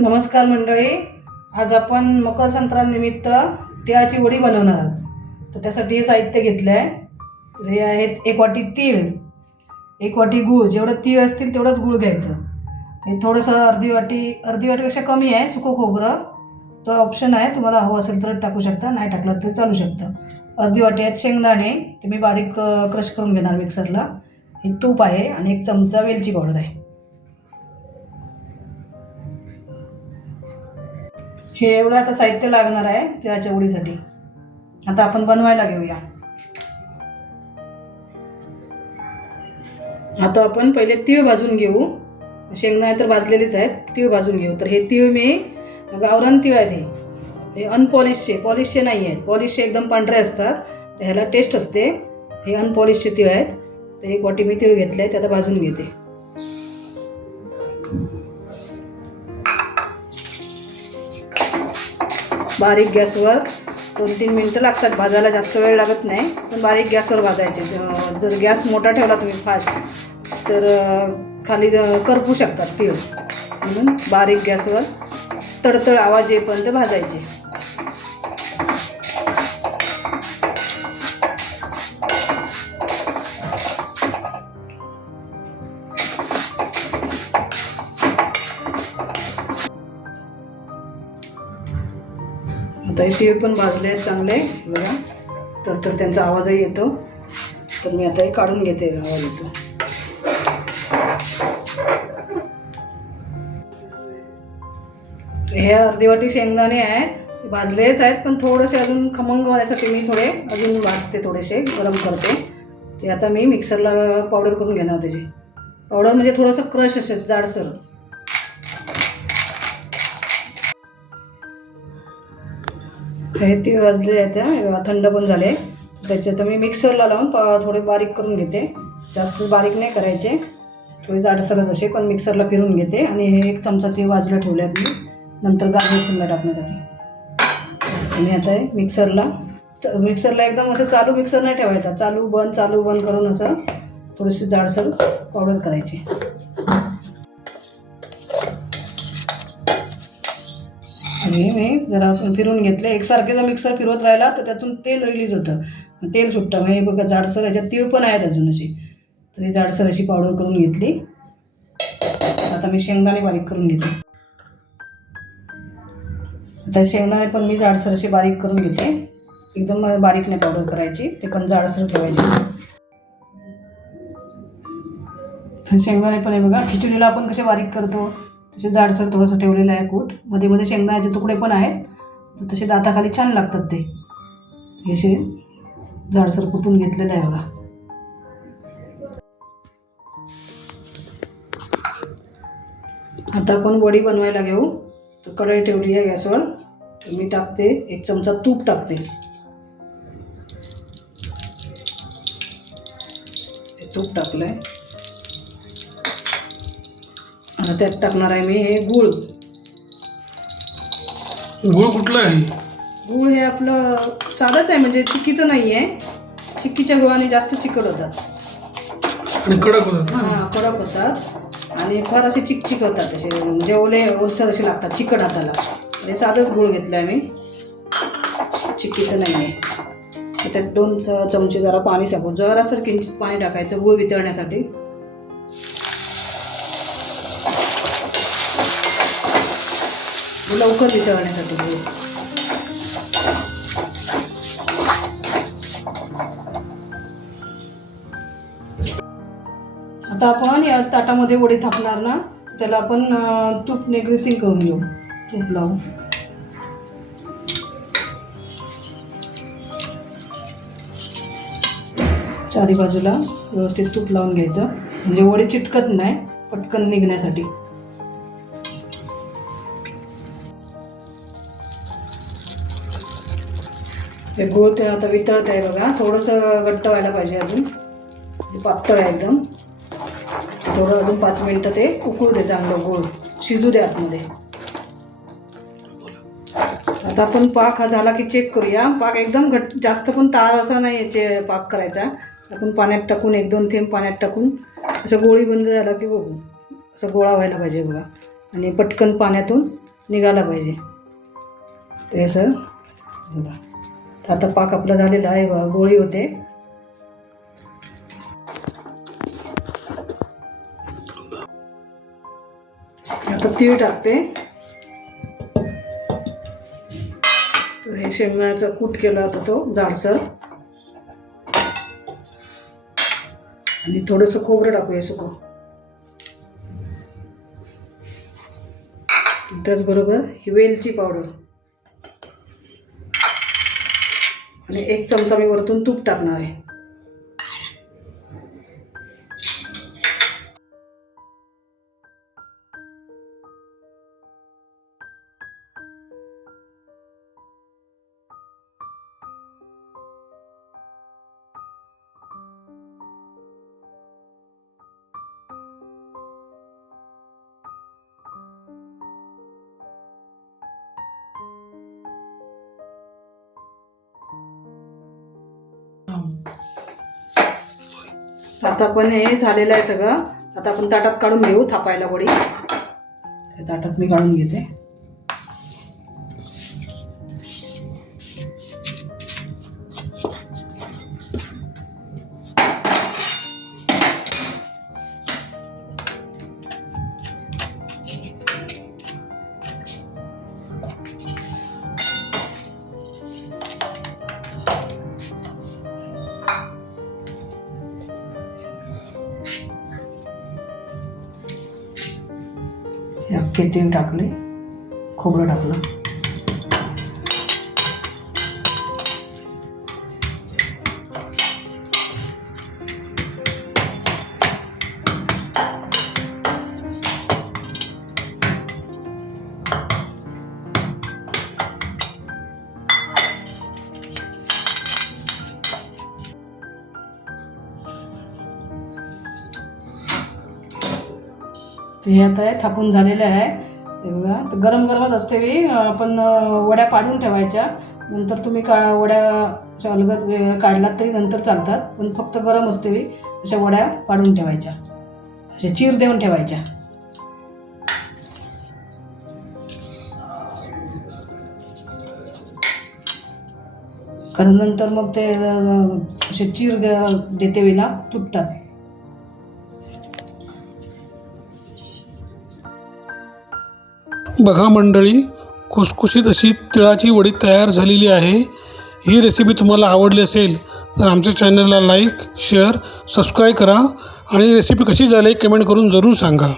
नमस्कार मंडळी. आज आपण मकर संक्रांतनिमित्त तिळाची वडी बनवणार आहोत. तर त्यासाठी हे साहित्य घेतलं आहे तर हे आहेत एक वाटी तीळ एक वाटी गूळ. जेवढं तीळ असतील तेवढंच गूळ घ्यायचं. हे थोडंसं अर्धी वाटी अर्धी वाटीपेक्षा कमी आहे सुकं खोबरं. तो ऑप्शन आहे. तुम्हाला हवं असेल तर टाकू शकता नाही टाकलं तर चालू शकतं. अर्धी वाटी आहेत शेंगदाणे. ते मी बारीक क्रश करून घेणार मिक्सरला हे तूप आहे आणि एक चमचा वेलची पावडर आहे. हे एवढं आता साहित्य लागणार आहे तिळाच्या उडीसाठी आता आपण बनवायला घेऊया. आता आपण पहिले तीळ भाजून घेऊ. शेंगदाणे तर भाजलेलेच आहेत तीळ भाजून घेऊ. तर हे तीळ मी गावरान तीळ आहेत हे हे अनपॉलिशचे पॉलिशचे नाही आहेत. पॉलिशचे एकदम पांढरे असतात. तर ह्याला टेस्ट असते. हे अनपॉलिशचे तीळ आहेत. तर एक वाटी मी तीळ घेतले आहे आता भाजून घेते. बारीक गॅसवर दोन तीन मिनटं लागतात भाजायला जास्त वेळ लागत नाही पण बारीक गॅसवर भाजायचे. जर गॅस मोठा ठेवला तुम्ही फास्ट तर खाली करपू शकतात तीळ. म्हणून बारीक गॅसवर तडतड आवाज येईपर्यंत भाजायचे. आता तीळ पण भाजले आहेत चांगले. बघा. तर तर त्यांचा आवाजही येतो. तर मी आता हे काढून घेते आवाज येतो हे अर्धी वाटी शेंगदाणे आहेत. भाजलेच आहेत पण थोडेसे अजून खमंग होण्यासाठी मी थोडे अजून भाजते थोडेसे गरम करते. ते आता मी मिक्सरला पावडर करून घेणार त्याची. पावडर म्हणजे थोडंसं क्रश असेल जाडसर. हे तीळ वाजले आहेत थंड पण झाले. त्याच्यात मी मिक्सरला लावून पा थोडे बारीक करून घेते. जास्त बारीक नाही करायचे. थोडे जाडसरच असे पण मिक्सरला फिरून घेते. आणि हे एक चमचा तीळ वाजलं ठेवले आहेत मी. नंतर गार्निशिंगला टाकण्यासाठी. आणि आता हे मिक्सरला च- मिक्सरला एकदम असं चालू मिक्सर नाही ठेवायचा. चालू बंद चालू बंद करून असं थोडीशी जाडसर पावडर करायची. नाही मी जरा फिरून घेतले. एकसारखे जर मिक्सर फिरवत राहिला तर त्यातून तेल रिलीज होतं. तेल सुटतं. म्हणजे बघा जाडसर याच्यात तीळ पण आहेत अजून अशी तर ही जाडसर अशी पावडर करून घेतली. आता मी शेंगदाणे बारीक करून घेते. आता शेंगदाणे पण मी जाडसर अशी बारीक करून घेते. एकदम बारीक नाही पावडर करायची. ते पण जाडसर ठेवायची. शेंगदाणे पण आहे बघा. खिचडीला आपण कसे बारीक करतो? असे जाडसर थोडंसं ठेवलेलं आहे कूट. मध्ये मध्ये शेंगदाण्याचे तुकडे पण आहेत. तर तसे दाताखाली छान लागतात ते. हे असे जाडसर कुटून घेतलेलं आहे बघा. आता आपण वडी बनवायला घेऊ. तर कढई ठेवली आहे गॅसवर. तर मी टाकते. एक चमचा तूप टाकते. हे तूप टाकलं आहे आता त्यात टाकणार आहे मी हे गूळ. गुळ कुठलं आहे? गूळ हे आपलं साधंच आहे म्हणजे चिक्कीचं नाही आहे. चिक्कीच्या गुळाने जास्त चिकट होतात. आणि कडक होतात? हां कडक होतात. आणि फार असे चिकचिक होतात असे म्हणजे ओले ओलसर असे लागतात चिकट हाताला. हे साधंच गूळ घेतलं आहे मी. चिक्कीचं नाही आहे. त्यात दोन चमचे जरा पाणी टाकू जरासं किंचित पाणी टाकायचं गूळ वितळण्यासाठी. लवकर वितळण्यासाठी आता आपण या ताटामध्ये वडे थापणार ना त्याला आपण तूप तूपने ग्रेसिंग करून घेऊ. तूप लावून. चारी बाजूला व्यवस्थित तूप लावून घ्यायचं. म्हणजे वडे चिटकत नाही पटकन निघण्यासाठी. हे गोळ ते आता वितळत आहे बघा. थोडंसं घट्ट व्हायला पाहिजे अजून. म्हणजे पातळ आहे एकदम. थोडं अजून पाच मिनटं ते उकळू दे चांगलं गोळ शिजू दे आतमध्ये. आता आपण पाक हा झाला की चेक करूया. पाक एकदम घट जास्त पण तार असा नाही याचे पाक करायचा. आपण पाण्यात टाकून एक दोन थेंब पाण्यात टाकून असं गोळी बंद झाला की बघू. असं गोळा व्हायला पाहिजे बघा. आणि पटकन पाण्यातून निघाला पाहिजे. हे सर बघा. तर आता पाक आपला झालेला आहे गोळी होते. आता तीळ टाकते. तर हे शेंगण्याचा कूट केला होता तो जाडसर. आणि थोडंसं खोबरं टाकूया सुकं. त्याचबरोबर ही वेलची पावडर. आणि एक चमचा मी वरतून तूप टाकणार आहे. आता पण हे झालेलं आहे सगळं. आता आपण ताटात काढून घेऊ थापायला वडी. ताटात मी काढून घेते. अख्खे तेल टाकले? खोबरं टाकलं. ते हे आता हे थापून झालेलं आहे. ते बघा तर गरम गरमच असते वेळी आपण वड्या पाडून ठेवायच्या. नंतर तुम्ही का वड्या अलगद काढलात तरी नंतर चालतात. पण फक्त गरम असते अशा वड्या पाडून ठेवायच्या. अशा चीर देऊन ठेवायच्या. कारण नंतर मग ते असे चीर देते विना तुटतात. बघा मंडळी खुसखुशीत अशी तिळाची वडी तयार झालेली आहे. ही रेसिपी तुम्हाला आवडली असेल तर आमच्या चॅनलला लाईक शेअर सबस्क्राईब करा आणि रेसिपी कशी झाली कमेंट करून जरूर सांगा.